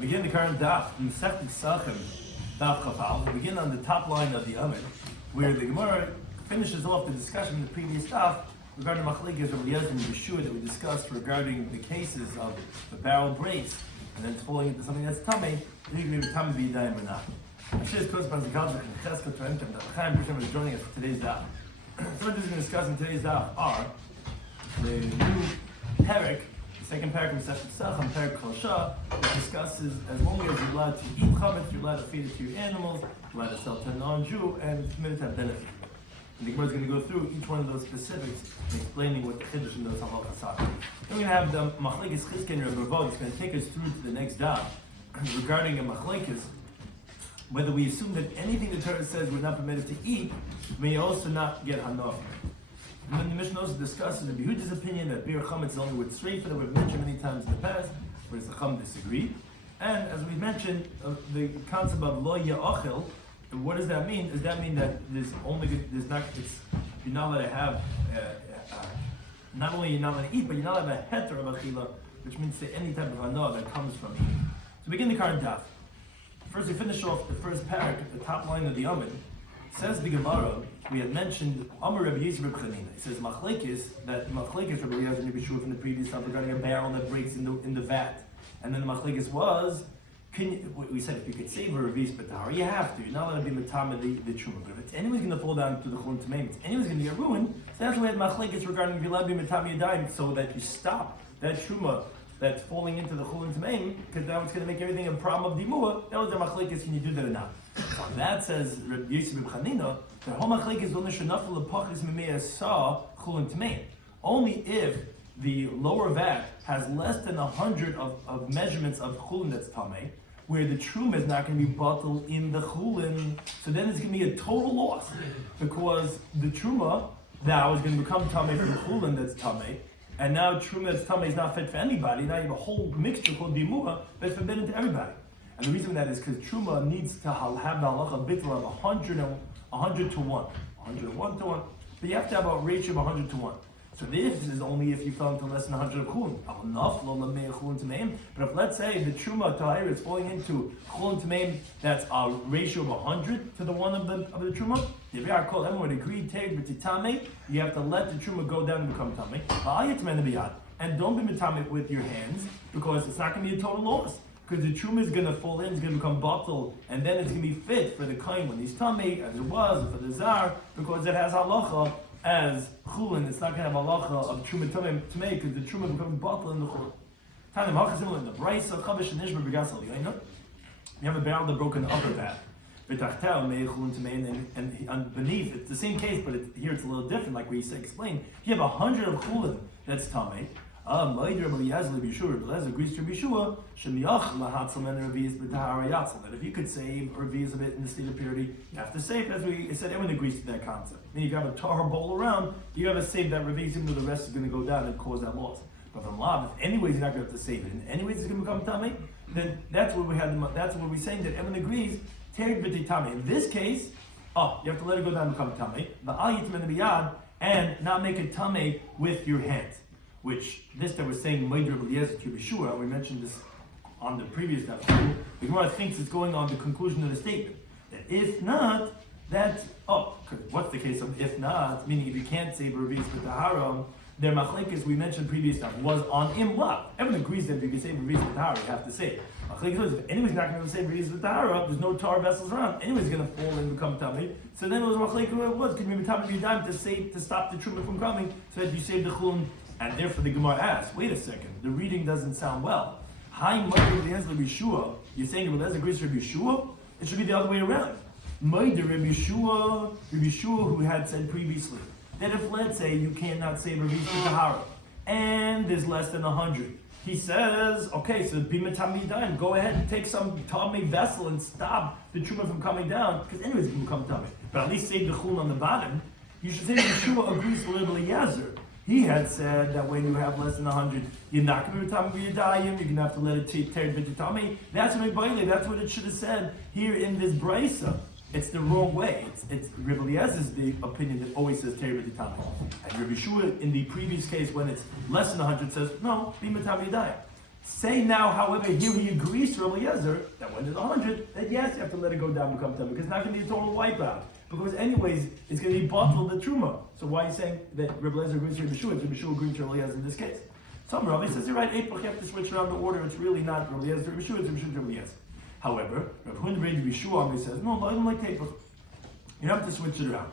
We begin the current Daf in Pesachim Daf Chafal. We begin on the top line of the Yomei, where the Gemara finishes off the discussion in the previous Daf regarding Machlekes of Eliezer and Yeshua that we discussed regarding the cases of the barrel breaks and then it's falling into something that's tummy. You can be tummy be dying or not. Shis corresponds to Kalzak and Cheska to Entem that Chaim B'Shem is joining us for today's Daf. So what we're going to discuss in today's Daf are the new Perek. The second parak of Pesachim, parak Kosha, which discusses as long as you're allowed to eat chametz, you're allowed to feed it to your animals, you're allowed to sell to a non-Jew, and it's permitted to have benefit. And the Gemara is going to go through each one of those specifics and explaining what the chiddush in those halachas are. Then we're going to have the machlekes Chizkiya and Rabbi Vod. It's going to take us through to the next daf regarding a machlekes, whether we assume that anything the Torah says we're not permitted to eat, may also not get hanaf. And then the Mishnah also discusses the Behuda's opinion that beer chametz is only with sreifa that we've mentioned many times in the past, whereas the Chum disagree. And as we mentioned, the concept of lo ya'achil, what does that mean? Does that mean that you're not allowed to have, not only you're not allowed to eat, but you're not allowed to have a heter of achila, which means to any type of anah that comes from eating. So begin the current daf. First, we finish off the first parak at the top line of the Yomei. Says the Gemara, we had mentioned Amar Rabbi Yisrael B'Chanina. It says machlekes Rabbi Eliezer and Rabbi Shloimy from the previous time regarding a barrel that breaks in the vat, and then the machlekes was, we said if you could save a revis b'tahara, you have to. You're not allowed to be matama the truma. But if it's anyways going to fall down to the chulun tameim, it's anyways going to get ruined. So that's why we had machlekes regarding if you're allowed to be matama yadayim, so that you stop that truma that's falling into the chulun tameim, because now it's going to make everything a problem of dimua. That was the machlekes. Can you do that or not? So that says Rabbi Yisrael B'Chanina, the whole machlekes only shenafel lepachis mimei sa chulun tameim. Only if the lower vat has less than 100 of measurements of chulun that's tamei, where the truma is not going to be bottled in the chulun, so then it's going to be a total loss, because the truma now is going to become tamei from the chulun that's tamei, and now truma that's tamei is not fit for anybody. Now you have a whole mixture called bimua that's forbidden to everybody. And the reason for that is because truma needs to have the halacha bittul of 100 to 100 to 1, 101 to 1, but you have to have a ratio of 100 to 1. So this is only if you fell into less than 100 of chulun. But if let's say the truma tahira is falling into chulun tameim, that's a ratio of 100 to the 1 of the truma. If you are called everyone agreed you have to let the truma go down and become tamei. And don't be metamei with your hands, because it's not going to be a total loss. Because the truma is going to fall in, it's going to become bottled, and then it's going to be fit for the kain when he's tamei, as it was for the zar, because it has halacha as chulin. It's not going to have halacha of truma tamei, because the truma becomes bottled in the chulin. Tanim hachazim in the brayso chavish and nishbar b'gas al yoyna. You have a barrel that broke in the upper vat. V'tachtel mei chulin tamei, and beneath it's the same case, but here it's a little different, like we explained. You have 100 of chulin that's tamei. That if you could save or reviz of it in the state of purity, you have to save. As we said, everyone agrees to that concept. I mean, if you have a tahar bowl around, you have to save that reviz, even though the rest is going to go down and cause that loss. But from lav, if anyways you're not going to have to save it, and anyways it's going to become tamei, then that's what we had. That's what we're saying, that everyone agrees. Terid b'ti tamei. In this case, you have to let it go down and become tamei. But al yitmen biyad, and not make it tamei with your hands. Which this that we're saying Rabbi Eliezer to Yeshua, we mentioned this on the previous Daf. The Gemara thinks it's going on the conclusion of the statement that if not, that's what's the case of if not? Meaning if you can't save revis with the haram, their machlekes we mentioned previous Daf was on imla. Everyone agrees that if you can save revis with the haram, you have to save. Machlekes is if anyone's not going to save revis with the haram, there's no tar vessels around. Anyone's going to fall and become tamei. So then it was machlekes was can you be tamei b'yadayim to stop the truma from coming, so that you save the chulun. And therefore the Gemara asks, wait a second, the reading doesn't sound well. Hi, Rabbi Yeshua. You're saying Rabbi Eliezer agrees with Rabbi Yeshua? It should be the other way around. Rabbi Yeshua, who had said previously that if, let's say, you cannot say Rabbi Tahara, and there's less than 100, he says, okay, so Bima Tamidayim, go ahead and take some Tamei vessel and stop the truma from coming down, because anyways it will come Tamei. But at least save the chulun on the bottom. You should say Yeshua agrees with Rabbi Eliezer. He had said that when you have less than 100, you're not going to be tamei b'yadayim. You're going to have to let it tear b'ti tamei. That's what it should have said here in this brayso. It's the wrong way. It's Rabbi Eliezer's the opinion that always says tear b'ti tamei. And Rabbi Shua in the previous case when it's less than 100 says no, be tamei b'yadayim. Say now, however, here he agrees to Rabbi Eliezer that when there's 100, that yes, you have to let it go down and become tummy, because it's not going to be a total wipeout. Because anyways, it's going to be bottled the truma. So why are you saying that Rabbi Eliezer agrees to Rabbi Shua? It's Rabbi Shua agreeing to Rabbi Eliezer in this case. Some Rabbi says, you're right, you have to switch around the order. It's really not Rabbi Eliezer to Rabbi Shua, it's Rabbi Shua to Rabbi Eliezer. However, Rabbi Hundred Rabbi Shua says, no, I don't like Tepach. You don't have to switch it around.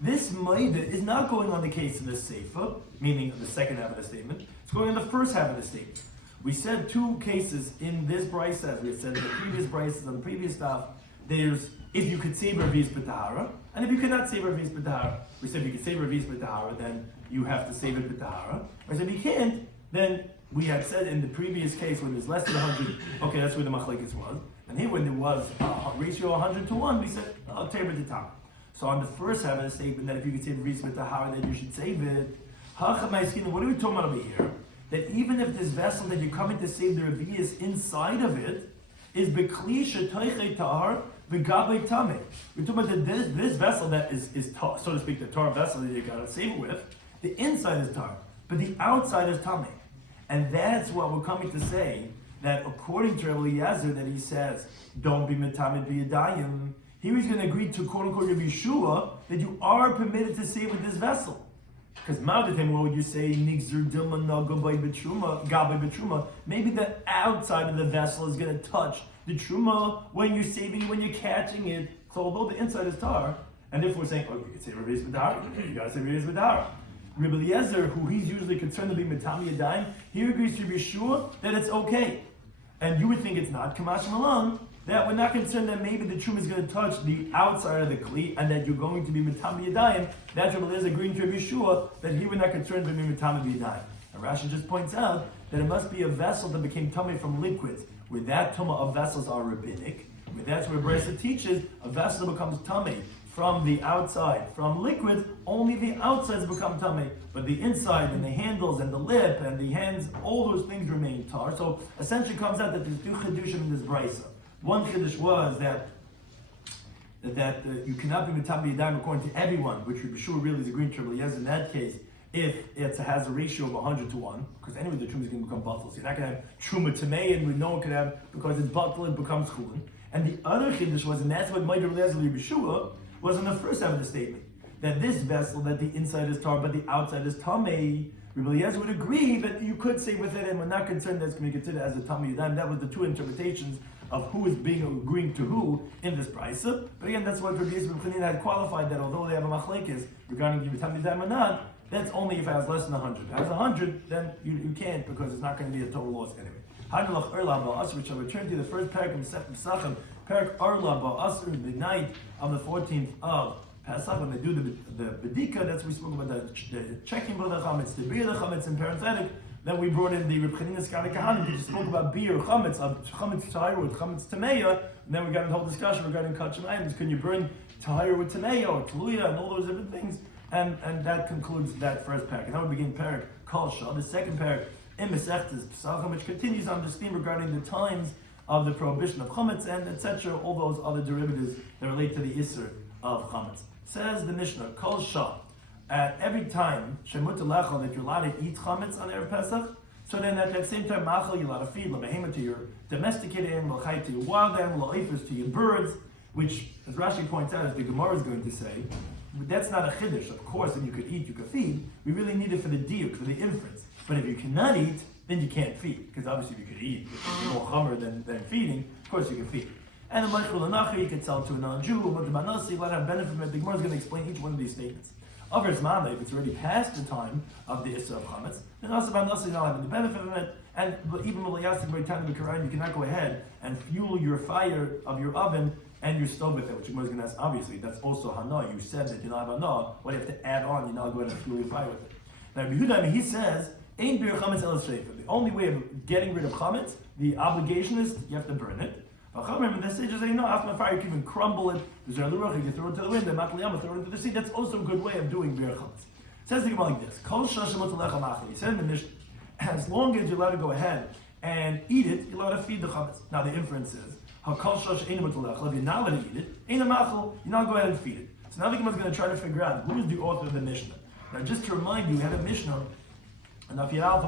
This Maida is not going on the case of the Sefer, meaning the second half of the statement. It's going on the first half of the statement. We said two cases in this brisa, as we said in the previous brises on the previous stuff. There's if you could save Revis B'Tahara, and if you cannot save Revis B'Tahara. We said if you could save Revis B'Tahara, then you have to save it B'Tahara. Or if you can't, then we had said in the previous case when there's less than 100, okay, that's where the machlekes was. And here when there was a ratio 100 to 1, we said, Teber B'Tahara. So on the first half of the statement, that if you could save Revis B'Tahara, then you should save it. What are we talking about over here? That even if this vessel that you're coming to save the Revi'is inside of it is B'Kli Shetoichei Tahar V'Gabei Tameh. We're talking about that this vessel that is so to speak, the tar vessel that you got to save it with, the inside is tar, but the outside is Tameh. And that's what we're coming to say, that according to Rabbi Eliezer, that he says, don't be Metamed B'Yadayim, here he's going to agree to quote unquote Rabbi Shua that you are permitted to save with this vessel. Because Ma'adatim, what would you say? Nigzur Dilma Nagabay B'Truma, Gabay B'Truma. Maybe the outside of the vessel is going to touch the Truma when you're saving it, when you're catching it. So although the inside is tar, and therefore we're saying, oh, you can say Revis B'Tahara, you got to say Revis B'Tahara. Rabbi Eliezer, who he's usually concerned to be Metami Yadayim, he agrees to be sure that it's okay. And you would think it's not, Kamash Malan, that we're not concerned that maybe the truma is going to touch the outside of the kli and that you're going to be Metami Yadayim. That's Rabbi Eliezer agreeing to Rabbi Shua that he would not concerned to be Metami Yadayim. And Rashi just points out that it must be a vessel that became tummy from liquids, where that tumah of vessels are rabbinic, where that's where Brisa teaches a vessel that becomes tummy from the outside, from liquids, only the outsides become tummy, but the inside and the handles and the lip and the hands, all those things remain tar. So essentially comes out that there's two chidushim in this Brisa. One chiddush was that you cannot be Metami Yadayim according to everyone, which Rabbi Shua really is agreeing to Rabbi Eliezer in that case, if it has a ratio of 100 to 1, because anyway the truma is going to become batal. So you're not going to have truma tamei, and no one could have, because it's batal, it becomes chulin. And the other chiddush was, and that's what might Rabbi Eliezer Rabbi Shua, was in the first half of the statement, that this vessel, that the inside is tar, but the outside is tamei. Rabbi Eliezer would agree that you could say with it, and we're not concerned that's going to be considered as a tamei yadayim. That was the two interpretations of who is being agreeing to who in this brisa. But again, that's what Rabbi Yisrael had qualified, that although they have a machlekes regarding the tamei yadayim or not, that's only if it has less than 100. If it has 100, then you can't, because it's not going to be a total loss anyway. Hanalach Erla Ba'asr, which I'll return to the first parak of Pesachim, parak Erla Ba'asr, the night of the 14th of Pesach, when they do the bedika, that's what we spoke about, the checking of the chametz, the beer of the chametz, in parenthetic. Then we brought in the Reb Chanina Skana Kahanim, which spoke about beer, chametz, of chametz tahira with chametz tameya, and then we got into the whole discussion regarding kachim items. Can you burn tahira with tameya or taluya and all those different things? And that concludes that first parak. And now we begin parak Kol Shah, the second parak in Masechtas Pesachim, which continues on this theme regarding the times of the prohibition of chametz and etc. All those other derivatives that relate to the isser of chametz. Says the Mishnah, Kol Shah, at every time shemut lechal that you're allowed to eat chametz on Erev Pesach, so then at that same time machal you're allowed to feed lebehema to your domesticated animal, chay to your wild animal, leifers to your birds, which, as Rashi points out, as the Gemara is going to say, that's not a chiddush. Of course, if you could eat, you could feed. We really need it for the diuk, for the inference. But if you cannot eat, then you can't feed. Because obviously if you could eat, it's more chomer than feeding, of course you can feed. And the Meichel Anachi, you can sell to a non-Jew, but the Manasi, you let have benefit from it. The Gemara is going to explain each one of these statements. Others, Mane, if it's already past the time of the Issa of Chametz, then also Manasi, you don't have any benefit from it. And even Malayasik, by time of the Quran, you cannot go ahead and fuel your fire of your oven and your stove with it, which the Gemara is going to ask, obviously, that's also Hana. You said that you don't have Hana. What do you have to add on? You now go ahead and fuel your fire with it. Now, Rabbi Yehuda, he says, Ein bir chametz el sheifer. The only way of getting rid of chametz, the obligation is you have to burn it. And the sages say, no, after the fire you can even crumble it. You can throw it to the wind, and throw it into the sea. That's also a good way of doing bir chametz. It says the Gemara like this: Kol shashemot alecha machli. He said in the Mishnah, as long as you're allowed to go ahead and eat it, you're allowed to feed the chametz. Now the inference is, hakol shash einamot alecha. If you're not allowed to eat it, einam machal, you're not go ahead and feed it. So now the Gemara is going to try to figure out who is the author of the Mishnah. Now, just to remind you, we had a Mishnah. And if you have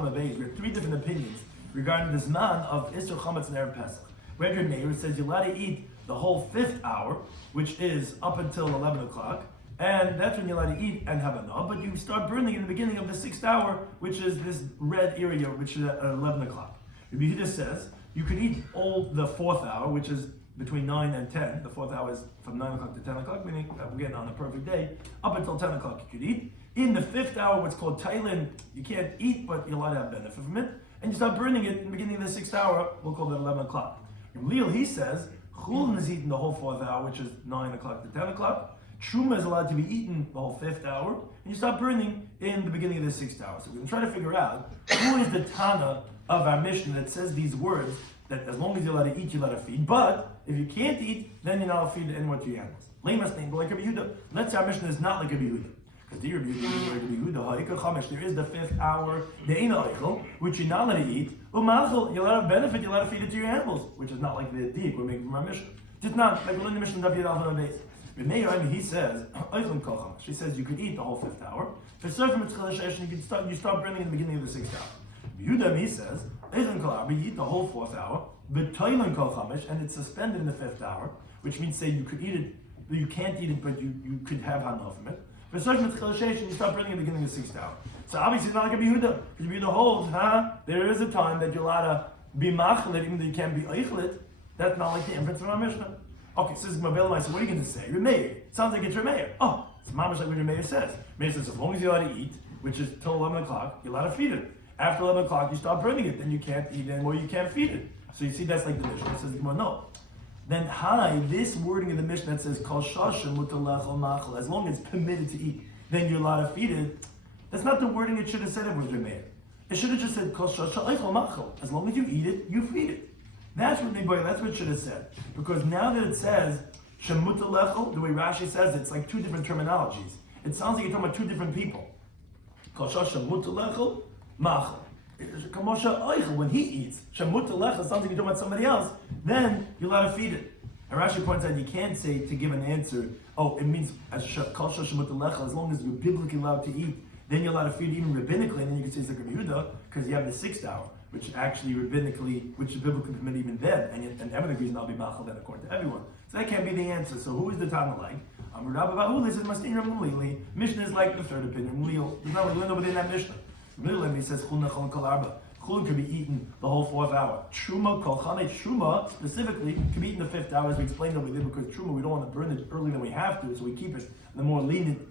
three different opinions regarding the Zman of Isser Chametz and Erev Pesach. Rabbi Meir says you're allowed to eat the whole 5th hour, which is up until 11 o'clock, and that's when you're allowed to eat and have enough, but you start burning in the beginning of the 6th hour, which is this red area, which is at 11 o'clock. Rabbi Yehuda says you can eat all the 4th hour, which is between 9 and 10. The 4th hour is from 9 o'clock to 10 o'clock, meaning again on a perfect day, up until 10 o'clock you could eat. In the 5th hour, what's called Thailand, you can't eat, but you're allowed to have benefit from it. And you start burning it in the beginning of the 6th hour, we'll call that 11 o'clock. In Leal, he says, Chulin is eaten the whole 4th hour, which is 9 o'clock to 10 o'clock. Truma is allowed to be eaten the whole 5th hour, and you start burning in the beginning of the 6th hour. So we're going to try to figure out who is the Tana of our Mishnah that says these words, that as long as you're allowed to eat, you're allowed to feed. But if you can't eat, then you're not allowed to feed anyone to your animals. Lemas name, like Rabbi Yehuda. Let's say our Mishnah is not like Rabbi Yehuda. Because the Rabbi Yehuda, there is the 5th hour, the Eina Eichel, which you're not allowed to eat. Umachel, you're allowed to benefit, you're allowed to feed it to your animals, which is not like the Dik we're making from our Mishnah. Just not, like we're in the Mishnah Daf Yomi on base. He says, she says you could eat the whole 5th hour. For serving you start burning in the beginning of the 6th hour. Yehuda, he says, you eat the whole 4th hour, and it's suspended in the 5th hour, which means say you could eat it, you can't eat it, but you could have hanaf from it. For serving you start burning in the beginning of the 6th hour. So obviously it's not like a Yehuda. Because Yehuda holds, there is a time that you're allowed to be machlet, even though you can't be eichlet. That's not like the inference from our Mishnah. Okay, so this is Mavel, so what are you going to say? Remeir. Sounds like it's Remeir. Oh, it's mamash like what Remeir says. Remeir says as long as you're allowed to eat, which is till 11 o'clock, you're allowed to feed it. After 11 o'clock, you start burning it, then you can't eat it anymore, you can't feed it. So you see, that's like the Mishnah. It says, well, no. Then this wording in the Mishnah that says, Kol shashim mutalechol machal, as long as it's permitted to eat, then you're allowed to feed it. That's not the wording it should have said it was Remeir. It should have just said, Kol shashim eichol machal. As long as you eat it, you feed it. That's what it should have said. Because now that it says Shemut Lechel, the way Rashi says it, it's like two different terminologies. It sounds like you're talking about two different people. Shemut Lechel, Machel. When he eats, Shemut Lechel sounds like you're talking about somebody else, then you're allowed to feed it. And Rashi points out you can't say to give an answer, it means as Shemut Lechel, as long as you're biblically allowed to eat, then you're allowed to feed even rabbinically, and then you can say it's like Rabbi Yehuda, because you have the 6th hour. Which actually rabbinically, which is biblically permitted even then, and everyone agrees not be machal then according to everyone. So that can't be the answer. So who is the Tana like? Rabbi Bahuli says Mastin Mulili. Mishnah is like the third opinion. Mulil. There's not like Linda within that Mishnah. Mulil he says Chul Nechol Kol Arba. Chul could be eaten the whole 4th hour. Truma Kol Chanei Truma specifically could be eaten the 5th hour, as we explained over there, because Truma we don't want to burn it earlier than we have to, so we keep it the more lenient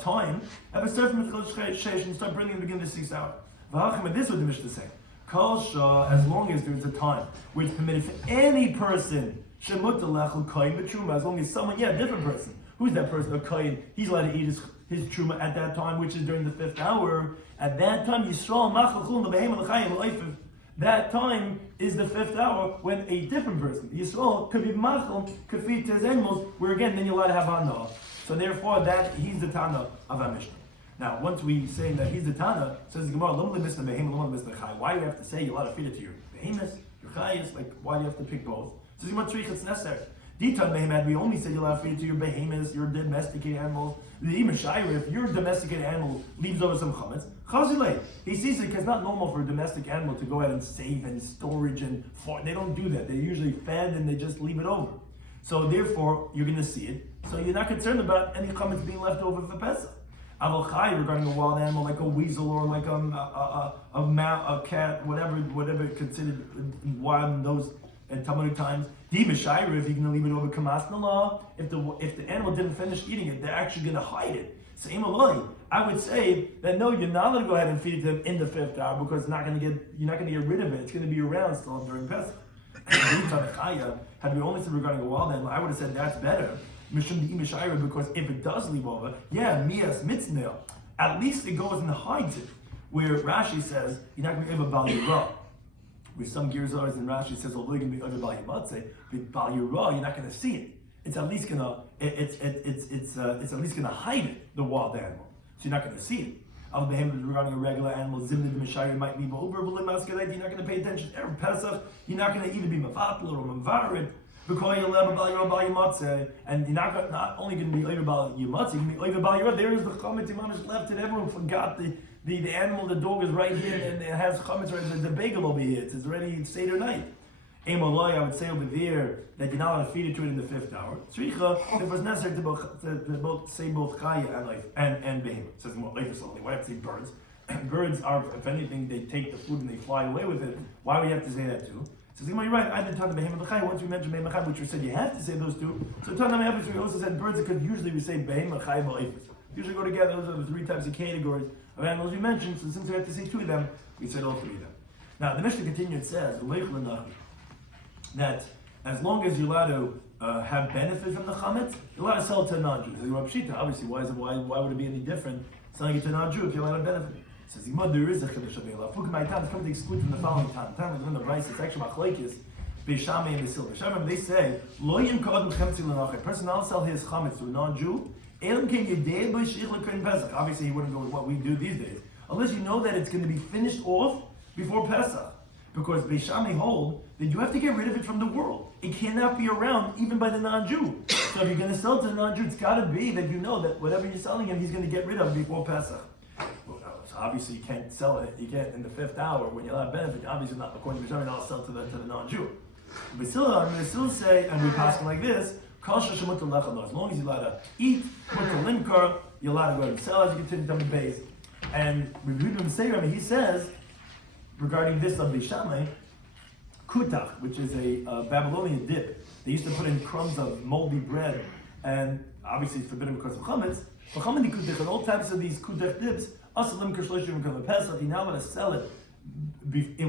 time. Have a start from the Chol and start burning in the beginning of the 6th hour. V'hachim, this is what the Mishnah is saying. Kol shah, as long as there's a time where it's permitted for any person, shemut lechel kain b'truma, as long as someone, a different person. Who's that person? A kain. He's allowed to eat his truma at that time, which is during the 5th hour. At that time, Yisrael machal chulun lebehem l'chayim l'oifiv. That time is the 5th hour when a different person, Yisrael, could be machal, could feed to his animals, where again, then you're allowed to have hanah. So therefore, he's the Tana of our Mishnah. Now, once we say that he's the Tana, says the Gemara, why do you have to say you're allowed to feed it to your behemoths, your chayas? Like, why do you have to pick both? Says the Gemara, it's necessary. Ditan behemoth, we only said you're allowed to feed it to your behemoths, your domesticated animals. Even shiur, if your domesticated animal leaves over some chametz, chazilei, he sees it because it's not normal for a domestic animal to go out and save and storage and they don't do that. They're usually fed and they just leave it over. So therefore, you're going to see it. So you're not concerned about any chametz being left over for Pesach. Avol regarding a wild animal like a weasel or like a cat, whatever considered wild in those and Talmudic times. If you're going to leave it over kamas law, if the animal didn't finish eating it, they're actually going to hide it. Same aloi. I would say that no, you're not going to go ahead and feed it to them in the 5th hour because you're not going to get rid of it. It's going to be around still during Pesach. Have you only said regarding a wild animal, I would have said that's better. Because if it does leave over, mias mitznil, at least it goes and hides it. Where Rashi says you're not going to be able to bal yirah. With some girzars and Rashi says although you're going to be able to bal yimatzeh, but bal yirah you're not going to see it. It's at least going to it's at least going to hide it, the wild animal, so you're not going to see it. Regarding a regular animal, zimni the mishayir might leave over, but you're not going to pay attention to every Pesach. You're not going to either be mavatl or mavarid. Because you're and you're not only going to be over bal yimatzeh, you're going to be over bal yirah. There is the chametz imamish left, and everyone forgot the the animal, the dog is right here, and it has chametz right there. The bagel over here. It's already Seder night. Emaloi, I would say over there that you're not allowed to feed it to it in the 5th hour. Tzricha, if it was necessary to both say both chaya and life and behemoth. It says more life is only. Why have to say birds? Birds are, if anything, they take the food and they fly away with it. Why would you have to say that too? So you're right. I didn't talk about behemoth and chaya. Once we mentioned behemoth and chaya, which we said you have to say those two. So we also said birds because usually we say behemoth chaya ba'ifus. Usually go together. Those are the 3 types of categories of animals we mentioned. So since we have to say 2 of them, we said all 3 of them. Now the Mishnah continued. It says that as long as you're allowed to have benefit from the chametz, you're allowed to sell it to a non-Jew. Obviously, why would it be any different selling it to a non-Jew if you're allowed to benefit? It says, there is a chiddush of Elah. It's come to exclude from the following time. Time in the Bryce, it's actually machlekes, Beishame and Besil. Beishame, they say, lo yim kodem chemtzi l'nachai. A person not sell his chametz to a non-Jew, elam ken yedei b'shich l'krein Pesach. Obviously, he wouldn't go with what we do these days. Unless you know that it's going to be finished off before Pesach. Because Beishame hold that you have to get rid of it from the world. It cannot be around even by the non-Jew. So if you're going to sell it to the non-Jew, it's got to be that you know that whatever you're selling him, he's going to get rid of before Pesach. Well, so obviously you can't sell it. You can't in the 5th hour when you're allowed benefit. Obviously not according to Beishame, not sell to the non-Jew. But still, I'm going to still say, and we pass like this: as long as you're allowed to eat, you're allowed to go ahead and sell as you continue down the base. And he says, regarding this of Beishame, kutach, which is a Babylonian dip. They used to put in crumbs of moldy bread, and obviously it's forbidden because of chametz. But chametz kutach, and all types of these kutach dips, asalim kashloshim because of Pesach. You're now going to sell it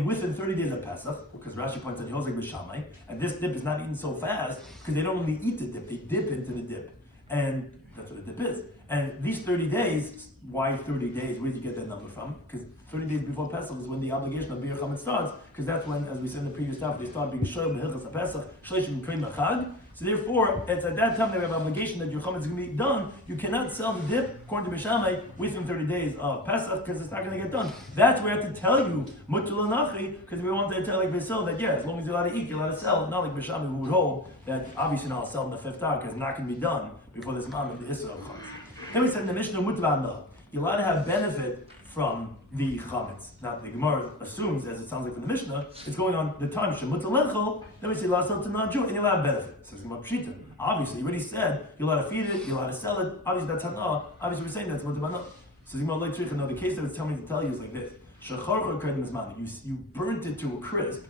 within 30 days of Pesach, because Rashi points out he holds like Beishame, and this dip is not eaten so fast because they don't only eat the dip; they dip into the dip, and that's what the dip is. And these 30 days, why 30 days? Where did you get that number from? Because 30 days before Pesach is when the obligation of Bir Chametz starts, because that's when, as we said in the previous stuff, they start being shoyl b'hilchas Pesach, shleishim krein machag. So therefore, it's at that time they have an obligation that your chametz is going to be done. You cannot sell the dip, according to Beishame, within 30 days of Pesach, because it's not going to get done. That's where I have to tell you, mutul anachi, because we want to tell like Beisil that as long as you're allowed to eat, you're allowed to sell. Not like Beishame who would hold that obviously not sell in the 5th hour, because it's not going to be done before this man of the Isra of chametz. Then we said in the Mishnah, mutvana, you're allowed to have benefit from the chametz. Now the Gemara assumes, as it sounds like from the Mishnah, it's going on the time shemut lenchel. Then we say allowed to sell to non-Jew, and you're allowed to benefit. So it's Gemara pshita. Obviously, you already said you're allowed to feed it, you're allowed to sell it. Obviously, that's hana. Obviously, we're saying that's mutvana. So Gemara like tricha. Now the case that it's telling me to tell you is like this: shachar kredim izman. You burnt it to a crisp.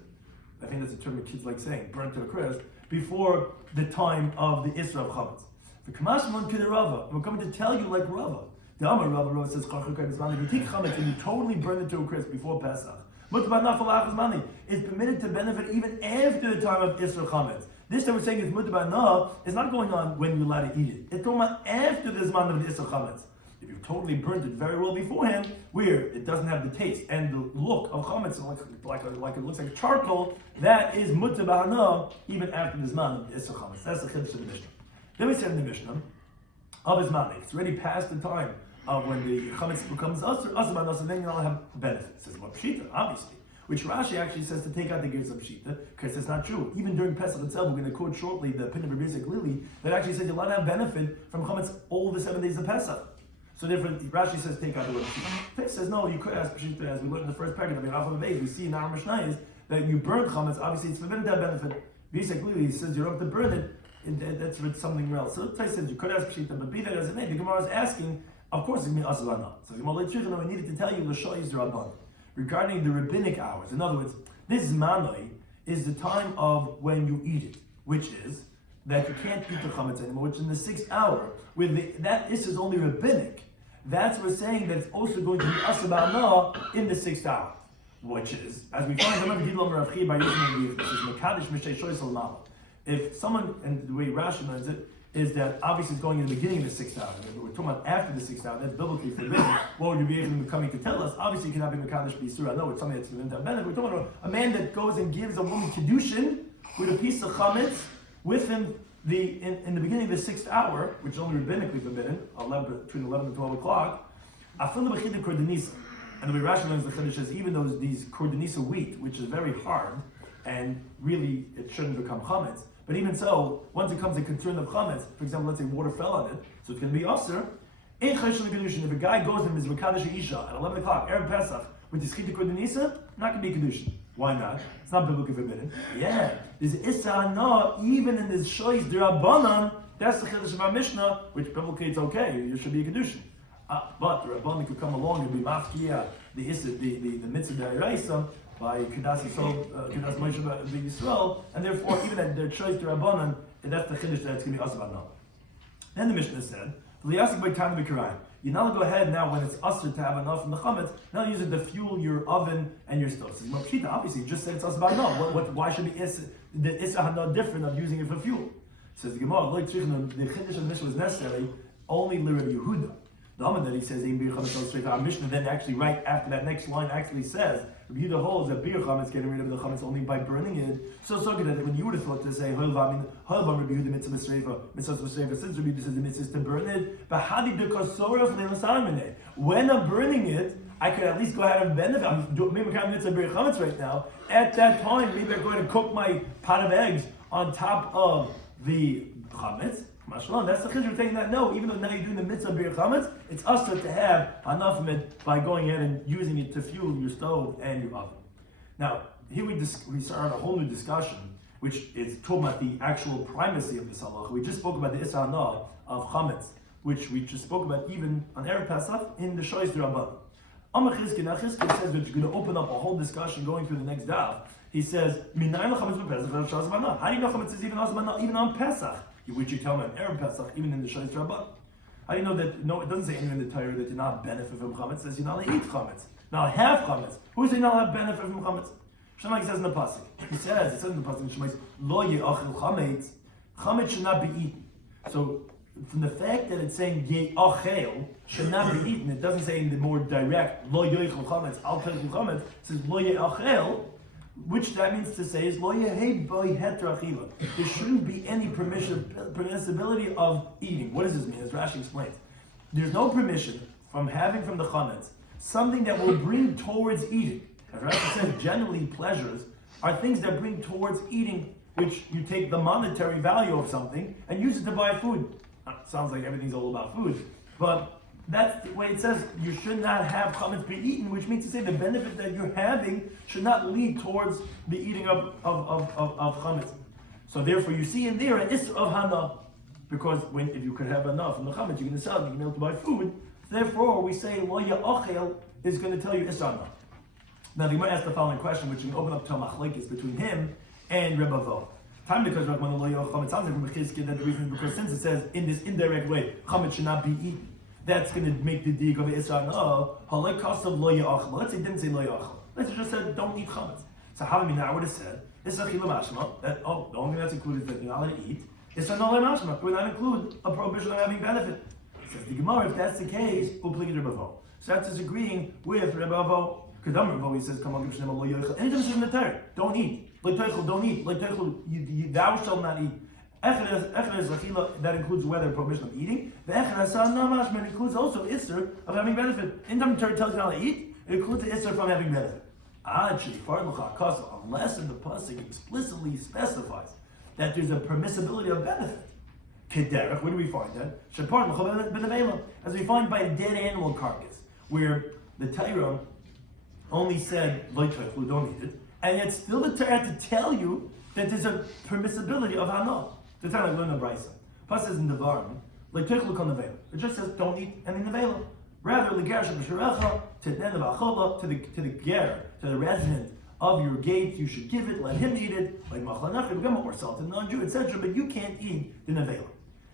I think that's the term that kids like saying, burnt to a crisp before the time of the Isra of chametz. The Kamashman Kidarava, we're coming to tell you like Rava. The Amar Rava says, if you take chametz and you totally burn it to a crisp before Pesach, it's permitted to benefit even after the time of Isra chametz. This that we're saying is mutabana is not going on when you're allowed to eat it. It's going on after the zman of the Isra chametz. If you've totally burnt it very well beforehand, where it doesn't have the taste and the look of chametz, like it looks like charcoal, that is mutabana even after the zman of the Isra chametz. That's the chiddush of the Mishnah. Then we said in the Mishnah, of his money, it's already past the time of when the chametz becomes asr, then you'll have benefit. It says, well, pshita, obviously. Which Rashi actually says to take out the gears of pshita, because it's not true. Even during Pesach itself, we're going to quote shortly the opinion of Rabbi Lili that actually says you're allowed to have benefit from chametz all the 7 days of Pesach. So therefore, Rashi says take out the word pshita. It says no, you could ask pshita, as we learned in the first paragraph of Alpha Beis, we see in our Mishnayos that you burn chametz, obviously it's forbidden to have benefit. Basically, he says you're up to burn it, that's with something else. So Tais says you could ask pshita, but be that as it may, the Gemara is asking, of course it's going to be asr or not. So the Gemara we needed to tell you l'shoyis rabban regarding the rabbinic hours. In other words, this manoi is the time of when you eat it, which is that you can't eat the chametz anymore, which is in the 6th hour. That is only rabbinic. That's what we're saying that it's also going to be asr in the 6th hour, which is, as we find, if someone, and the way Rashi learns it, is that obviously it's going in the beginning of the 6th hour. If we're talking about after the 6th hour, that's biblically forbidden. What would you be able to coming to tell us? Obviously, you cannot be Mekadosh B'Yisur. I know it's something that's within that benefit. We're talking about a man that goes and gives a woman Kiddushin with a piece of chametz with him in the beginning of the 6th hour, which is only rabbinically forbidden, between 11 and 12 o'clock. And the way Rashi learns the Chiddush is even though these kordanisa wheat, which is very hard, and really it shouldn't become chametz, but even so, once it comes to concern of chametz, for example, let's say water fell on it, so it's going to be usher. Ein chayshon kedushin. If a guy goes and is mekadosh isha at 11 o'clock erev Pesach with his chita kodinisa, not gonna be kedushin. Why not? It's not biblically forbidden. Yeah, there's issa hana even in this shoyz derabanan. That's the chiddush of our Mishnah, which biblically it's okay. You should be a kedushin. But the rabbanan could come along and be mafkia the mitzvah deraisa by kedas Moshe Yisrael, and therefore even at their choice derabanan, that's the chiddush that it's going to be asur. Then the Mishnah said, you're not going to go ahead now when it's asur to have enough from the chametz, now use it to fuel your oven and your stove. So obviously, you just said it's asur. Why should the issa hana different of using it for fuel? Says the Gemara, the chiddush of the Mishnah was necessary only l'Reb Yehuda. The Amud that he says our Mishnah then actually right after that next line actually says Rabbi Yehuda holds that beer chametz getting rid of the chametz only by burning it. So good that when you would have thought to say Rabbi Yehuda mitzvah s'reifa, since Rabbi Yehuda says the mitzvah is to burn it, but how did the kosora for the when I'm burning it, I could at least go ahead and benefit. I'm doing maybe kind of mitzvah beer chametz right now. At that time, maybe I'm going to cook my pot of eggs on top of the chametz. That's the chiddush saying that no, even though now you're doing the mitzvah bir chametz, it's usher to have enough of it by going ahead and using it to fuel your stove and your oven. Now, here we start a whole new discussion, which is talking about the actual primacy of this halacha. We just spoke about the issa hana of chametz, which we just spoke about even on erev Pesach in the shoyz d'Rabbanan. Amar Chizki, now Chizki says, which is going to open up a whole discussion going through the next daf. He says, Minayin l'chametz b'Pesach, how do you know chametz is even on Pesach? Which you tell me on erev Pesach, even in the shoyz d'Rabbanan. How do you know that? No, it doesn't say anywhere in the Torah that you're not benefit from chametz. It says you're not allowed to eat chametz. Now have chametz. Who is saying not allowed to benefit from chametz? Shemai says in the pasuk. It says in the pasuk. Shemai lo ye'achil chametz. Chametz should not be eaten. So from the fact that it's saying ye'achel should not be eaten, it doesn't say in the more direct lo ye'achil chametz al techil chametz. It says lo ye'achel. Which that means to say is lo yehei boi heter achila. There shouldn't be any permissibility of eating. What does this mean? As Rashi explains, there's no permission from having from the chametz something that will bring towards eating. As Rashi says, generally pleasures are things that bring towards eating, which you take the monetary value of something and use it to buy food. Sounds like everything's all about food, but that's the way it says you should not have chametz be eaten, which means to say the benefit that you're having should not lead towards the eating of chametz. So therefore you see in there an issa of hana, because if you could have enough from the chametz, you're going to sell it, you're going to be able to buy food. Therefore we say lo ya'achel is going to tell you issa hana. Now the Gemara asks the following question, which can open up to a machlekes between him and Rebbe Avo. Time because Rabbi lo ya'achel, it sounds like from Chizki that the reason is because since it says in this indirect way chametz should not be eaten, that's going to make the dig of Isra. No, halak kasav lo ya'achel. Let's say it didn't say lo ya'achel. Let's say just said don't eat chametz. So how do we now would have said Isra chila mashma that the only thing that's included is that you're not allowed to eat. Isra no le mashma would not include a prohibition of having benefit. Says the Gemara, if that's the case, upligi Rebbe Avo. So that's disagreeing with Rebbe Avo. Kedam Rebbe Avo, he says, "Come on, give lo ya'achel." Anytime it says in the Torah, don't eat. Lo teichel, don't eat. Lo teichel, thou shalt not eat. That includes whether prohibition of eating. The includes also Isser of having benefit. Anytime the Torah tells you not to eat, it includes the Isser from having benefit. Unless in the pasuk explicitly specifies that there's a permissibility of benefit. Kederech, where do we find that? As we find by a dead animal carcass, where the Torah only said don't eat it, and yet still the Torah had to tell you that there's a permissibility of hana. The time I learned the brisa. Pas says in the Varim, like teichlu kon nevela. It just says don't eat any nevela. Rather, leger sheb'sharecha to the to the ger, to the resident of your gate, you should give it. Let him eat it. Like machlanachi, or salt and non-Jew, etc. But you can't eat the nevela.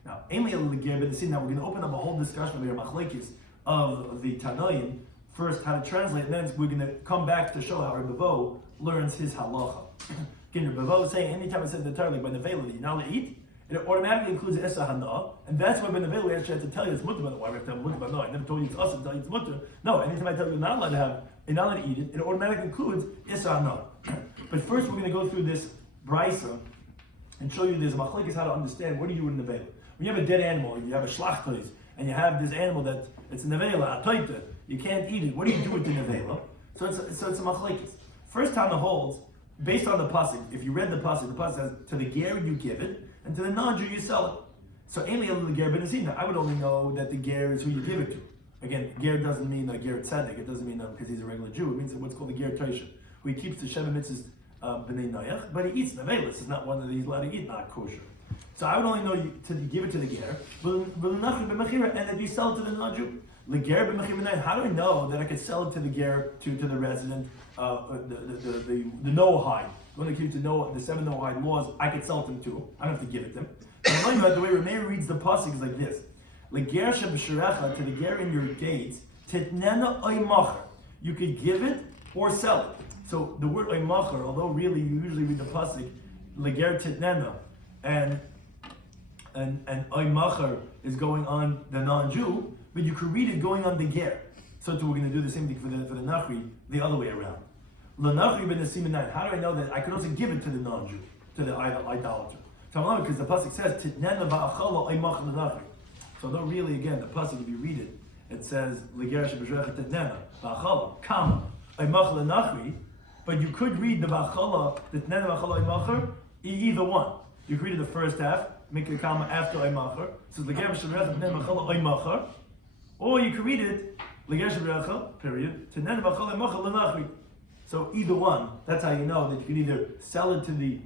Now, ainly a leger, but see now we're going to open up a whole discussion of your machlekes of the Tanoim. First, how to translate, and then we're going to come back to show how Rebbe Avo learns his halacha. Rebbe Avo is saying anytime it says the Torah like by nevela that you're not allowed to eat, it automatically includes essa hana, and that's why by nevela we actually have to tell you it's mutter. Why we have to have mutter? No, I never told you it's us and tell you it's mutter. No, anytime I tell you you're not allowed to have, you're not allowed to eat it, it automatically includes essa hana. But first we're going to go through this brisa and show you this machlekes how to understand what do you do in nevela. When you have a dead animal, you have a shlachtos, and you have this animal that it's nevela, a toita, you can't eat it. What do you do with the nevela? So it's a machlekes. First time it holds. Based on the pasuk, if you read the pasuk says to the ger you give it, and to the non-Jew you sell it. So I would only know that the ger is who you give it to. Again, ger doesn't mean a ger tzedek. It doesn't mean because he's a regular Jew. It means what's called a ger toisha, who he keeps the Sheva mitzvahs b'nei noyach, but he eats nevelis. It's not one that he's allowed to eat, not kosher. So I would only know to give it to the ger, and if you sell it to the non-Jew. How do I know that I could sell it to the ger, to the resident, the Noahide? When they keep to know the 7 Noahide laws, I could sell them to. I don't have to give it to them. And the way Rameir reads the pasuk is like this: Leger sheb'sharecha, to the ger in your gates, titnena oymacher. You could give it or sell it. So the word oymacher, although really you usually read the pasuk leger titnena, and oymacher is going on the non-Jew, but you could read it going on the ger. So we're going to do the same thing for the nachri, the other way around. L'nachri ben nesimin. How do I know that I could also give it to the non-Jew, to the idolater? So because the pasuk says titnena va'achala oymach l'nachri. So though really again the pasuk, if you read it, it says l'ger sheb'shrech titnena va'achala kama oymach l'nachri. But you could read the va'achala titnena va'achala oymacher, either one. You could read it the first half, make a comma after oymacher. So l'ger sheb'shrech titnena va'achala oymacher. Or you could read it, L'ger sheb'recha, period, Tenen v'achal emachal l'nachri. So either one, that's how you know that you can either sell it to the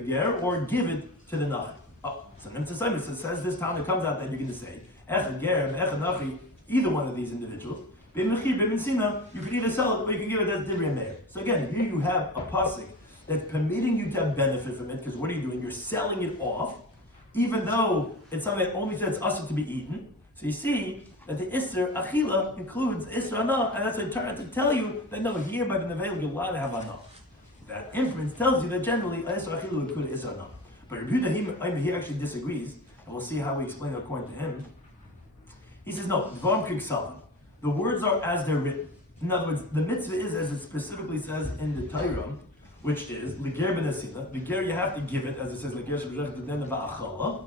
ger or give it to the nachri. Oh, so then it says this time it comes out that you're going to say, Echad ger, Echad nachri, either one of these individuals, b'mechir, b'minsina, you can either sell it or you can give it as divrei meir. So again, here you have a pasuk that's permitting you to have benefit from it, because what are you doing? You're selling it off, even though it's something that only says usher to be eaten. So you see that the Isser Achila includes Isser Anah, and that's to tell you that no, here by the Nevel you're allowed to have Anah. That inference tells you that generally Isser Achila will include Isser Anah. But Rabbi Yehuda, he actually disagrees, and we'll see how we explain it according to him. He says, no, Dvarim Kiksalim. The words are as they're written. In other words, the mitzvah is as it specifically says in the Torah, which is L'ger b'nesina. The ger you have to give it, as it says L'ger sheb'shrech titnena va'achala,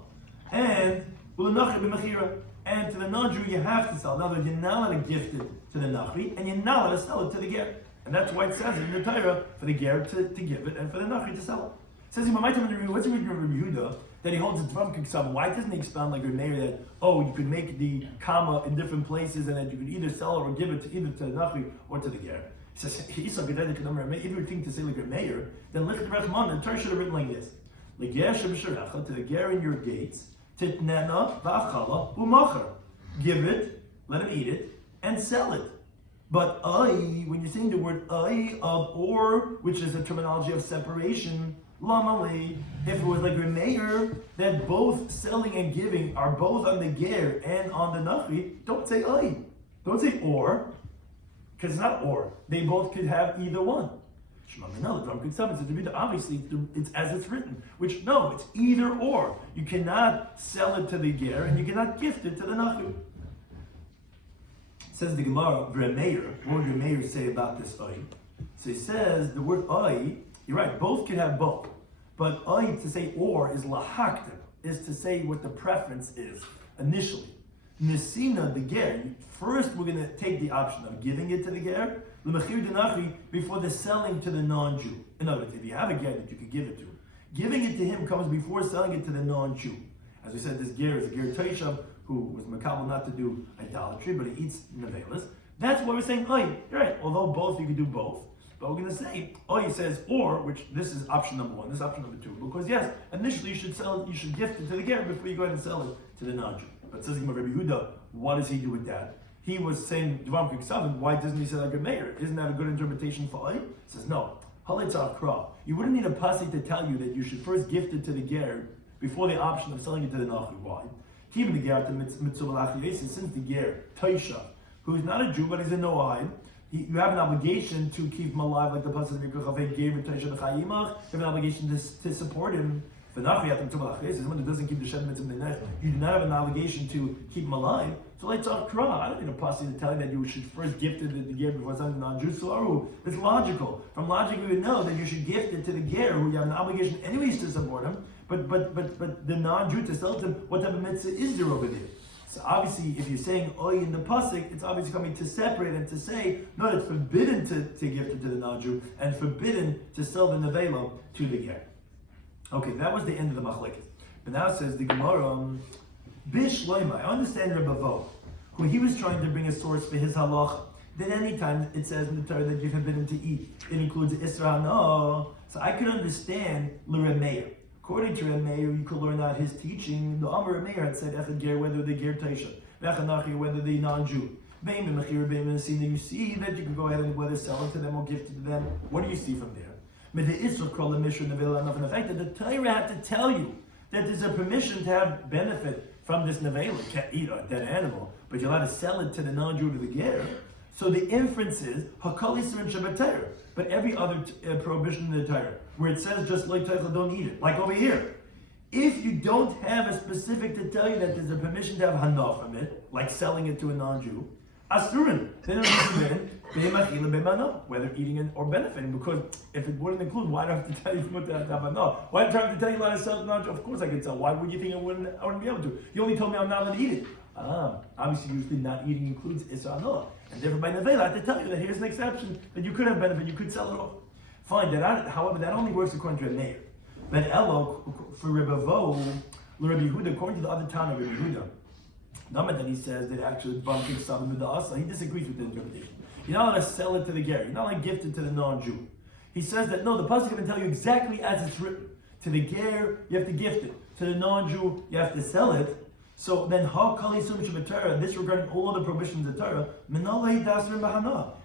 and U'lenachri b'mechira. And to the non-Jew, you have to sell. In other words, you're not allowed to gift it to the nachri, and you're not allowed to sell it to the ger. And that's why it says in the Torah for the ger to give it and for the nachri to sell it. It says, what's the reason of Rabbi Yehuda that he holds it from Kiksab? Why doesn't he expound like Rabbi Meir that, you could make the comma in different places and that you could either sell it or give it to either to the nachri or to the ger? He says, if you were thinking to say like Rabbi Meir, then Lich Rechman, the Torah should have written like this: L'ger sheb'sharecha, to the ger in your gates, Titnena va'achala u'macher. Give it, let him eat it, and sell it. But when you're saying the word of or, which is a terminology of separation, lamali, if it was like Remeir, that both selling and giving are both on the ger and on the nachri, don't say don't say or, because it's not or. They both could have either one. Obviously, it's as it's written, which no, it's either or. You cannot sell it to the ger and you cannot gift it to the nachri. Says the Gemara, Remeir, what would Remeir say about this oy? So he says the word oy, you're right, both can have both. But oy to say or is lahakta, is to say what the preference is initially. Nesina, the ger, first we're going to take the option of giving it to the ger, l'mechir denachri, before the selling to the non-Jew. In other words, if you have a ger that you could give it to, giving it to him comes before selling it to the non-Jew. As we said, this ger is a ger toishav, who was makabel not to do idolatry, but he eats nevelas. That's why we're saying oy. You're right. Although both, you can do both. But we're going to say oy says or, which this is option number one. This is option number two. Because yes, initially you should sell it, you should gift it to the ger before you go ahead and sell it to the non-Jew. But says Rabbi Yehuda, what does he do with that? He was saying Dvam Kik, why doesn't he say like a mayor? Isn't that a good interpretation for oy? He says no. Halitz kra. You wouldn't need a pasuk to tell you that you should first gift it to the ger before the option of selling it to the non-Jew. Why? Even the ger since the ger Taisha, who is not a Jew but he's a Noahide, you have an obligation to keep him alive, like the pasuk gave Taisha b'chayimach. You have an obligation to support him. Someone who doesn't keep the shed mitzvah, you do not have an obligation to keep him alive. So let's talk kra. I don't need a pasuk to tell you that you should first gift it to the ger before selling to non-Jew. So it's logical. From logic, we would know that you should gift it to the ger, who you have an obligation anyways to support him. But the non-Jew to sell to him, what type of mitzvah is there over there? So obviously, if you're saying oy in the pasuk, it's obviously coming to separate and to say, no, it's forbidden to gift it to the non-Jew and forbidden to sell the nevela to the ger. Okay, that was the end of the machlekes. But now says the Gemara, Bishloima, I understand Rabbi Vo, who he was trying to bring a source for his halacha. Then anytime it says in the Torah that you're forbidden to eat, it includes Isra no. So I could understand L'Remeir. According to Remeir, you could learn out his teaching. The Amar Remeir had said, whether they ger Taisha, whether they non-Jew. You see that you can go ahead and whether sell it to them or give it to them. What do you see from there? And the fact that the Torah had to tell you that there's a permission to have benefit from this nevela. You can't eat a dead animal, but you're allowed to sell it to the non-Jew, to the ger. So the inference is Hakali Sirin Shabbat. But every other prohibition in the Torah, where it says just like Teichel, don't eat it, like over here. If you don't have a specific to tell you that there's a permission to have hana from it, like selling it to a non-Jew, Asurin, then whether eating it or benefiting, because if it wouldn't include, why do I have to tell you what to have hana? Why do I have to tell you how to sell it to non-Jew? Of course I can sell. Why would you think I wouldn't be able to? You only told me I'm not allowed to eat it. Obviously, usually not eating includes Isra no. And therefore by nevela, I have to tell you that here's an exception, that you could have benefit, you could sell it off. Fine, however, that only works according to a mayor. But Elo, for Rebbe Vo, Rabbi Yehuda, according to the other town of Rabbi Yehuda, not that he says that actually bumping Sabbath with the Asa, he disagrees with the interpretation. You're not allowed to sell it to the ger, you're not allowed to gift it to the non-Jew. He says that no, the pasuk can tell you exactly as it's written. To the ger, you have to gift it. To the non-Jew, you have to sell it. So then, this regarding all other prohibitions of the Torah,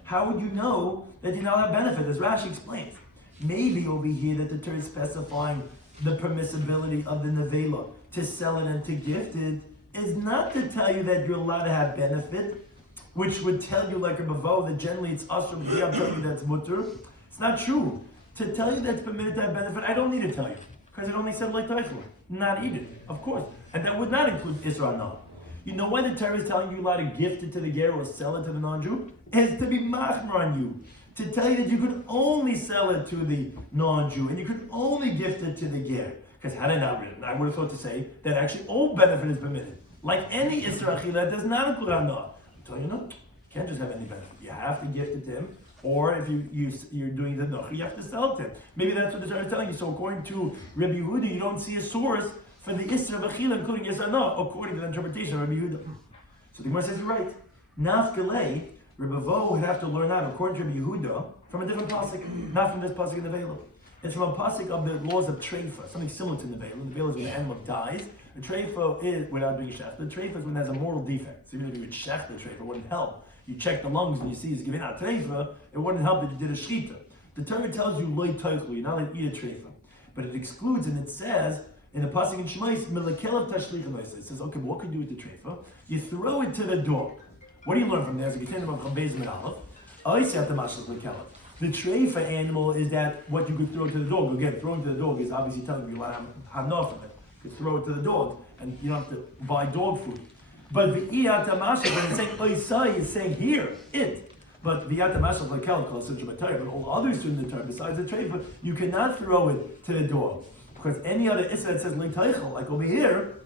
how would you know that you now have benefit? As Rashi explains, maybe over here that the Torah is specifying the permissibility of the nevela to sell it and to gift it is not to tell you that you're allowed to have benefit, which would tell you like a bavo that generally it's usher, but here I'm telling you that's mutter. It's not true. To tell you that's permitted to have benefit, I don't need to tell you. Because it only said like Teichel, not eat it, of course. And that would not include Isra no. You know why the Torah is telling you allowed to gift it to the ger or sell it to the non-Jew? It's to be machmir on you. To tell you that you could only sell it to the non-Jew and you could only gift it to the ger. Because had I not written, I would have thought to say that actually all benefit is permitted. Like any Isra Achila, does not include Hana. I'm telling you no, you can't just have any benefit. You have to gift it to him. Or if you're doing the noch, you have to sell it to him. Maybe that's what the Torah is telling you. So according to Rabbi Yehuda, you don't see a source for the Isra V'chila, including Isra no, according to the interpretation of Rabbi Yehuda. So the Gemara says you're right. Nafkalei, Rabbi Vo would have to learn that according to Rabbi Yehuda from a different pasuk, not from this pasuk in the Vela. It's from a pasuk of the laws of treifa, something similar to the Vela. The Vela is when the animal dies. The treifa is without being shech. The treifa is when it has a moral defect. So even if you would shech the treifa, it wouldn't help. You check the lungs and you see he's giving out treifa, it wouldn't help that you did a shchita. The Torah tells you loy teichlu, you're not allowed to eat a treifa. But it excludes and it says, in the pasuk in Shemais, melekelav tashlichim, it says, okay, but what can you do with the treifa? You throw it to the dog. What do you learn from there? As you can about Chabez and Aleph, the treifa animal is that what you could throw to the dog. Again, throwing to the dog is obviously telling you want to have enough of it. You could throw it to the dog, and you don't have to buy dog food. But the iyat hamashach, when it's saying oisai, is saying here, it. But the iyat hamashach like Kel calls such a Torah, but all others in the Torah besides the treifa, you cannot throw it to the dog because any other issa that says leiteichel, like over here,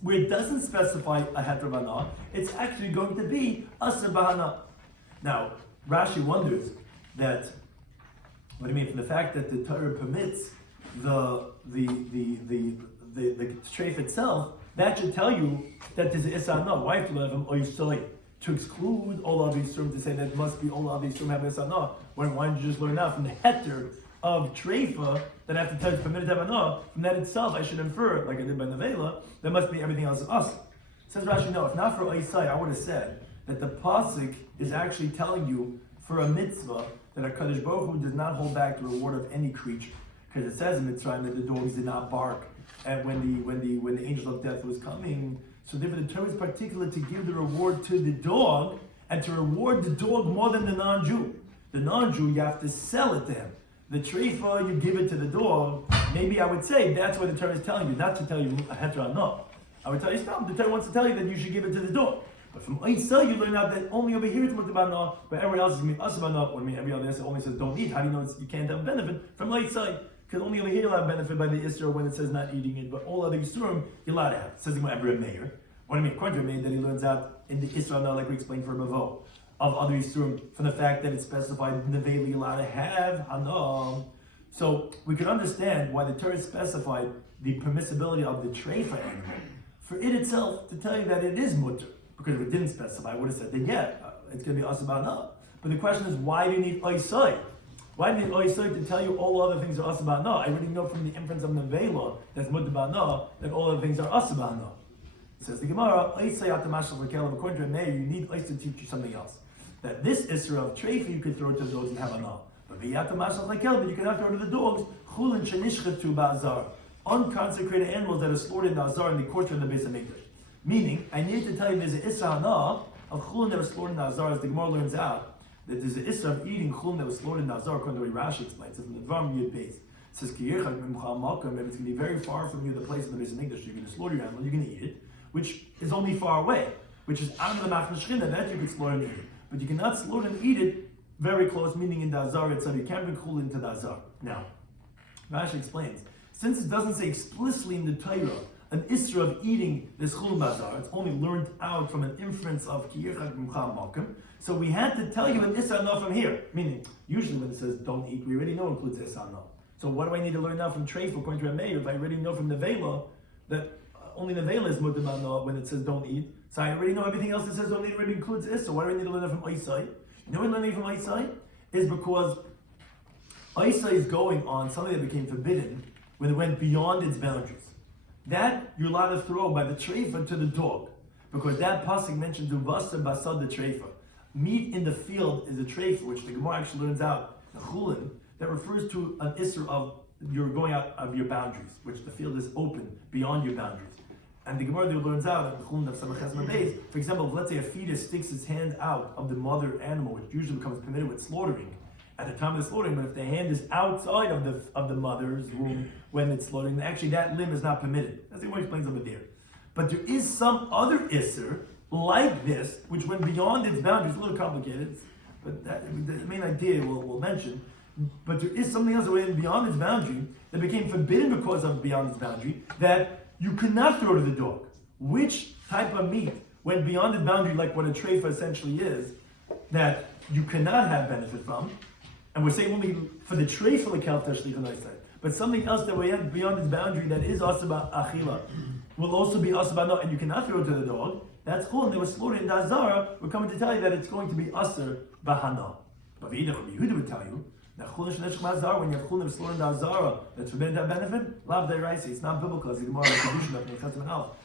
where it doesn't specify a heteravana, it's actually going to be asa bahana. Now, Rashi wonders that what do you mean from the fact that the Torah permits the treif itself. That should tell you that there's Isra no. Why have to let him oisoi to exclude all of these terms to say that it must be all of these terms have Isra no? Why don't you just learn now from the heter of treifa that I have to tell you it's permitted to have a no? From that itself, I should infer, like I did by Nevela, there must be everything else us. Says Rashi, no. If not for oisoi, I would have said that the pasuk is actually telling you for a mitzvah that HaKadosh Baruch Hu does not hold back the reward of any creature, because it says in Mitzrayim that the dogs did not bark. And when the angel of death was coming, so therefore the Torah is particular to give the reward to the dog and to reward the dog more than the non-Jew. The non-Jew, you have to sell it to him. The treifa, you give it to the dog. Maybe I would say that's what the Torah is telling you, not to tell you a hetra no. I would tell you stop. The Torah wants to tell you that you should give it to the dog. But from Oisai, you learn out that only over here it's mutar no, but everywhere else is asaba no. When every other essay only says don't eat, how do you know you can't have benefit from Oisai? Because only over here you'll have benefit by the Isra when it says not eating it, but all other Yisurim you're allowed to have. It says in my Meir. What do you mean? According to Meir, that he learns out in the Isra now, like we explained for Mavo, of other Yisurim, from the fact that it's specified in the veil you're allowed to have Hanam. So we can understand why the Torah specified the permissibility of the treifa animal, for it itself to tell you that it is mutter, because if it didn't specify, I would have said that it's going to be asabana. But the question is, why do you need oisai? Why do you need oisai to tell you all other things are asabana? I already know from the inference of nevela that's mutter bana that all other things are asabana. Says the Gemara, according to a mayor, you need ice to teach you something else. That this isra of treifa you could throw to the dogs and have anah. But you cannot throw to the dogs, chulin shenishchatu ba'azar, unconsecrated animals that are slaughtered in the azar in the courtyard of the Beis Hamikdash. Meaning, I need to tell you there's an isra anah of chulin that was slaughtered in the azar, as the Gemara learns out, that there's an isra of eating chulin that was slaughtered in the azar, according to what Rashi explains. It says in the Dvar Yud Beis. It says, if it's going to be very far from you, the place in the Beis Hamikdash, you're going to slaughter your animal, you're going to eat it, which is only far away, which is out of the machna shechina, that you can slaughter and eat it. But you cannot slaughter and eat it very close, meaning in the azar itself. You can't bring chulin into the azar. Now, Rashi explains, since it doesn't say explicitly in the Torah an isra of eating this chulin bazar, it's only learned out from an inference of kiyirchak b'mcham makom. So we had to tell you an isra no from here. Meaning, usually when it says don't eat, we already know it includes isra no. So what do I need to learn now from treif according to a mayor if I already know from nevela that only nevela is mutter b'ana when it says don't eat? So I already know everything else that says don't eat already includes isra. So why do I need to learn that from Isai? You know what learning from Isai is because Isai is going on something that became forbidden when it went beyond its boundaries. That you're allowed to throw by the treifa to the dog, because that pasuk mentions uvasa basad the treifa. Meat in the field is a treifa, which the Gemara actually learns out the chulin that refers to an isser of you're going out of your boundaries, which the field is open beyond your boundaries. And the Gemara learns out in the chulin of Samachas Mabeis, for example, if let's say a fetus sticks its hand out of the mother animal, which usually becomes permitted with slaughtering at the time of the slaughtering, but if the hand is outside of the mother's womb when it's slaughtering, then actually that limb is not permitted. That's what he explains over there. But there is some other isser like this, which went beyond its boundaries. It's a little complicated, but the main idea we'll mention. But there is something else that went beyond its boundary that became forbidden because of beyond its boundary that you could not throw to the dog. Which type of meat went beyond its boundary, like what a treifa essentially is, that you cannot have benefit from? And we're saying only for the treifa l'kel tashlich ha'naisai. But something else that went beyond its boundary that is asaba achila will also be asaba no, and you cannot throw it to the dog. That's cool. And they were slaughtered in the azara. We're coming to tell you that it's going to be aser bahana. But Yehuda would tell you that chulin sheneshech ma'azara, when you have chulin slaughtered in the azara, that's forbidden to have benefit. Lav deraisa. It's not biblical. As the Gemara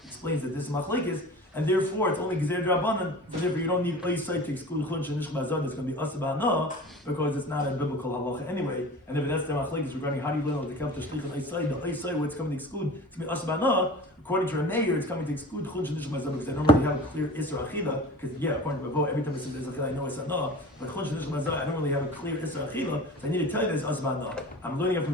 explains that this is machlekes, and therefore it's only gezer drabanan. So therefore you don't need oisai to exclude chulin sheneshech ma'azara. That's going to be aser bahana because it's not a biblical halacha anyway. And if that's the machlekes regarding how do you learn what the kel tashlich and oisai, the oisai what's coming to exclude, it's going to be aser bahana. According to a mayor, it's coming to exclude chulin shenishma mazah because I don't really have a clear isra achila. Because according to Bavo, every time I say isra achila, I know it's no. But chulin shenishma mazah, I don't really have a clear isra achila. So I need to tell you this asba no. I'm learning it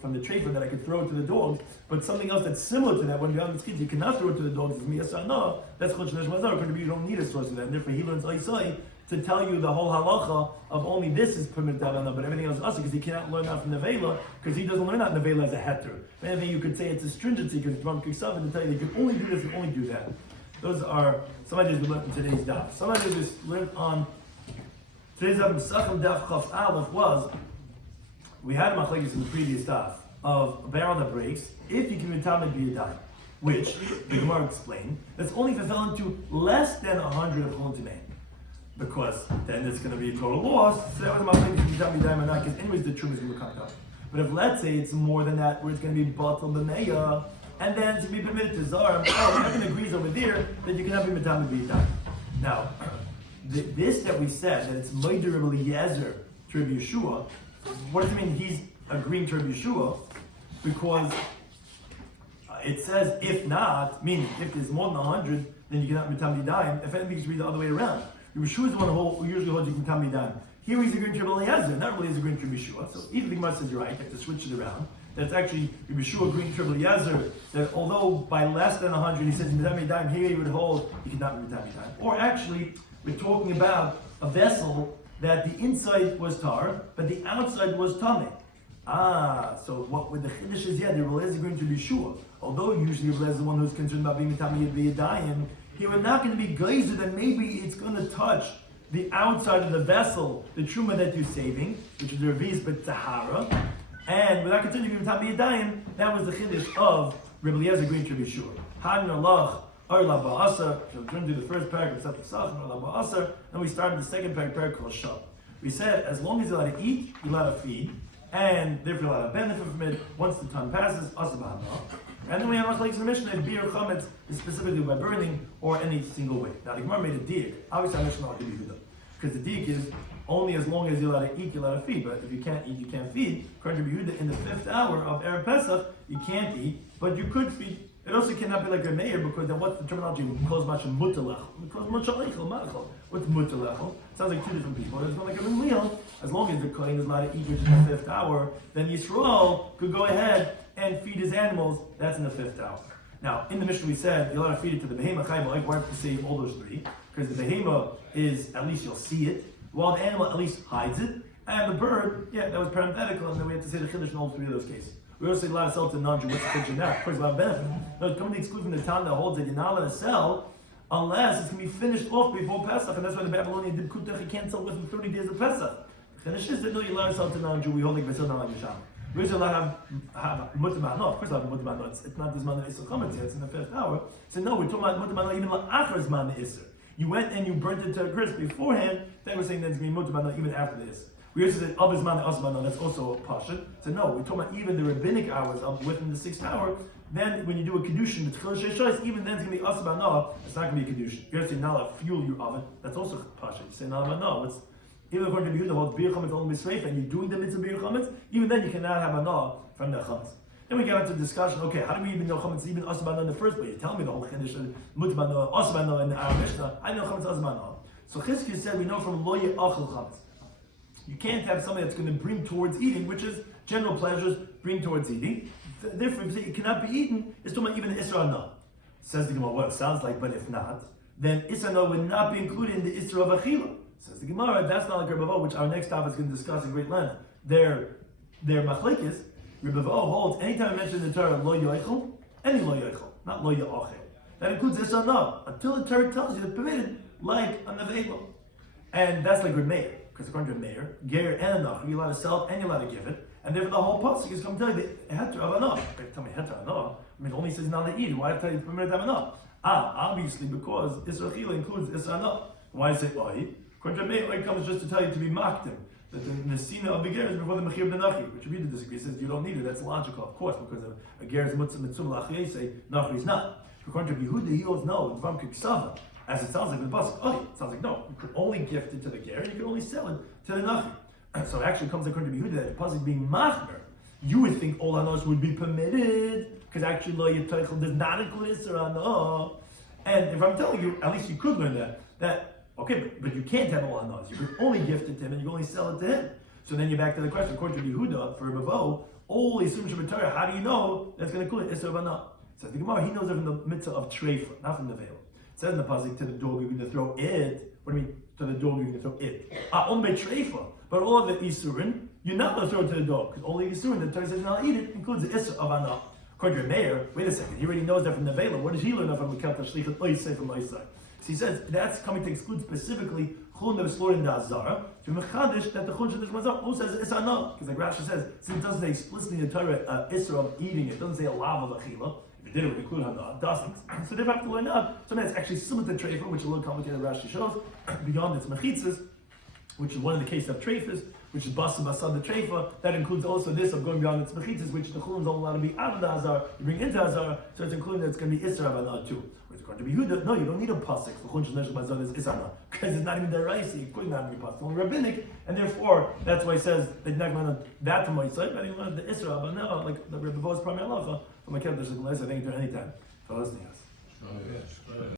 from the treifa that I could throw it to the dogs. But something else that's similar to that, when beyond the kids, you cannot throw it to the dogs. It's me asba no. That's chulin shenishma mazah. According to me, you don't need a source of that. And therefore, he learns oisai to tell you the whole halacha of only this is permitted to have anah, but everything else is also because he cannot learn that from nevela, because he doesn't learn that nevela as a heter. If anything, you could say it's a stringency because it's from Kiksavin to tell you that you can only do this and only do that. Those are some ideas we learned in today's daf. Some ideas we learned on today's daf. Pesachim Daf Chaf Aleph was we had a machlekes in the previous daf of a barrel that breaks if you can retamid b'yadayim, which the Gemara explained that's only if it fell into less than 100 of chulin tamei. Because then it's going to be a total loss. So that was about things you tell me or not, because anyways the truth is going to come down. But if let's say it's more than that, where it's going to be batal b'meya, and then it's going to be permitted to zar, everyone agrees over there that you cannot be metam b'yadayim. Now, this that we said that it's Meider Rabbi Eliezer to Rabbi Yeshua, what does it mean? He's agreeing to Rabbi Yeshua because it says if not, meaning if there's more than 100, then you cannot metam b'yadayim. If anything, you should read the other way around. Yeshua is the one who usually holds you can tell me down. Here he's agreeing to Rabbi Eliezer, not really agreeing to Yeshua. So either the Gemara says you're right, you have to switch it around. That's actually Yeshua agreeing to Rabbi Eliezer that although by less than 100 he says Midami Daim, here he would hold he cannot be Midami Daim. Or actually we're talking about a vessel that the inside was tar, but the outside was tameh. So what with the chiddush is the Rabbi Eliezer agreeing to Yeshua. Although usually Rabbi Eliezer is the one who's concerned about being Midami Yadayim, here we're not going to be geyser that maybe it's going to touch the outside of the vessel, the truma that you're saving, which is the revis but tahara, And without continuing even Tam Yadayim, that was the chiddush of Rabbi Eliezer agreeing to be sure. Hadin Allah, Arla Ba'asar, so we're going to do the first paragraph of Pesachim, Arla Ba'asar, and we started the second paragraph called Shah. We said, as long as you're allowed to eat, you're allowed to feed, and therefore you're allowed to benefit from it. Once the time passes, Asa Ba'ana. And then we have Machlekes in the Mishnah, if beer chametz is specifically by burning or any single way. Now the Gemara made a diak. Obviously, I'm Mishnah not going to be Yehuda, because the diak is only as long as you're allowed to eat, you're allowed to feed. But if you can't eat, you can't feed. According to Yehuda, in the 5th hour of Erev Pesach, you can't eat, but you could feed. It also cannot be like a mayor, because then what's the terminology? Because much mutalech. Because mutalechel. What's mutalechel? Sounds like two different people. It's not like a meal. As long as the kohen is allowed to eat, which is in the 5th hour, then Yisrael could go ahead and feed his animals. That's in the 5th hour. Now, in the Mishnah we said you're allowed to feed it to the behema chayim. Why have to save all those three? Because the behema is, at least you'll see it, while the animal at least hides it, and the bird, yeah, that was parenthetical, and then we have to say the chiddush in all three of those cases. We also allowed to sell to non-Jew. What's the chiddush in that? Of course, a lot of benefit. No, coming to exclude from the town that holds that you're not allowed to sell unless it's going to be finished off before Pesach, and that's why the Babylonian did kutach. You can't sell within 30 days of Pesach. The chiddush is that no, you're allowed to sell to non-Jew. We hold like Besel non Yisham. We also allowed to have mutamah. No, of course, not mutamah. It's not this man isser chametz yet. It's in the 5th hour. So no, we're talking about mutamah even la'achar zman isser. You went and you burnt it to a crisp beforehand. Then we're saying that's going to be mutamah even after this. We also said of zman asman. That's also a pasha. So no, we're talking about even the rabbinic hours of within the 6th hour. Then when you do a kedushin, the tchil sheishos, even then it's going to be asman. It's not going to be a kedushin. You have to say nala fuel your oven. That's also a pasha. You say nala no. It's even according to Yehuda, holds beer chametz only misreif, and you're doing the mitzvah beer chametz, even then you cannot have anah from the chametz. Then we get into discussion. Okay, how do we even know chametz even asman in the first place? You tell me the whole chiddush mutmana asman in our Mishnah. I know chametz asman. So Chizkiah said we know from lo ye'achel chametz. You can't have something that's going to bring towards eating, which is general pleasures bring towards eating. Therefore, if it cannot be eaten, it's talking about even the isra anah. Says the Gemara, well, it sounds like, but if not, then isra anah would not be included in the isra of achila. Says the Gemara, that's not like Rebbe Vo, which our next stop is going to discuss in great length. Their machlekes, Rebbe Vo holds, anytime I mention the Torah, lo yoichel, any lo yoichel, not lo yoachel. That includes this or no, until the Torah tells you it's permitted, like a nevelo. And that's like Reb Meir, because according to Reb Meir, ger and anach, you're allowed to sell it and you're allowed to give it, and therefore the whole pasuk is coming to tell you the heter of anach. Tell me heter anach, I mean, it only says not to eat. Why did I tell you it's permitted to have anach? Obviously because Isra Chila includes Isra anach. Why say oi? According to Meir, it comes just to tell you to be maktim, that the nesina of the ger is before the mechir b'nachi, which Rebbe disagree. He says you don't need it. That's logical, of course, because a ger is mitzum lachiyei, say nachri is not. According to Yehuda, he holds no, it's from kiksava, as it sounds like in the pasuk. Oh, it sounds like no, you could only gift it to the ger, and you could only sell it to the nachi. So it actually comes according to Yehuda that the pasuk being machmer, you would think all hanos would be permitted, because actually lo yitaychel does not include isra no. And if I'm telling you, at least you could learn that. Okay, but you can't have all hanas. You can only gift it to him and you can only sell it to him. So then you're back to the question, according to Yehuda, for Rebbe Vo, only Yisum Shabbat, how do you know that's going to include Isra Vanah? Says the Gemara, he knows it from the mitzvah of Treifa, not from the veil. It says in the pasuk, to the dog you're going to throw it. What do you mean, to the dog you're going to throw it? Only Treifa. But all of the Isurin, you're not going to throw it to the dog, because only Isurin, the Torah says not eat it, includes the Isra of Vanah. According to Meir, wait a second, he already knows that from the veil. What does he learn from the Kelta Shlichat Oisei from Oisei? So he says that's coming to exclude specifically chulin that was slaughtered in the Azara to mechadish that the chulin that was also says it's anah, because like Rashi says, since it doesn't say explicitly in the Torah isra of eating, it doesn't say a lav of achila. If it did, it would include hanah. It doesn't. So they have to learn out. So that's actually similar to treifa, which is a little complicated. Rashi shows beyond its mechitzas, which is one of the cases of treifas, which is basim basad the treifa. That includes also this of going beyond its mechitzas, which the chulin is only allowed to be out of the Azara, you bring into Azara, so it's including that it's going to be isra of anah too. According to Yehuda, no, you don't need a pasuk for chunsh neshul mazon is isana, because it's not even deraisi. It couldn't have any pasuk, only rabbinic, and therefore that's why he says that not going to that from my side, but he learned the isra, but now like the Rebbe Vo's primary halacha from a kedush, I think, to any time for listening us.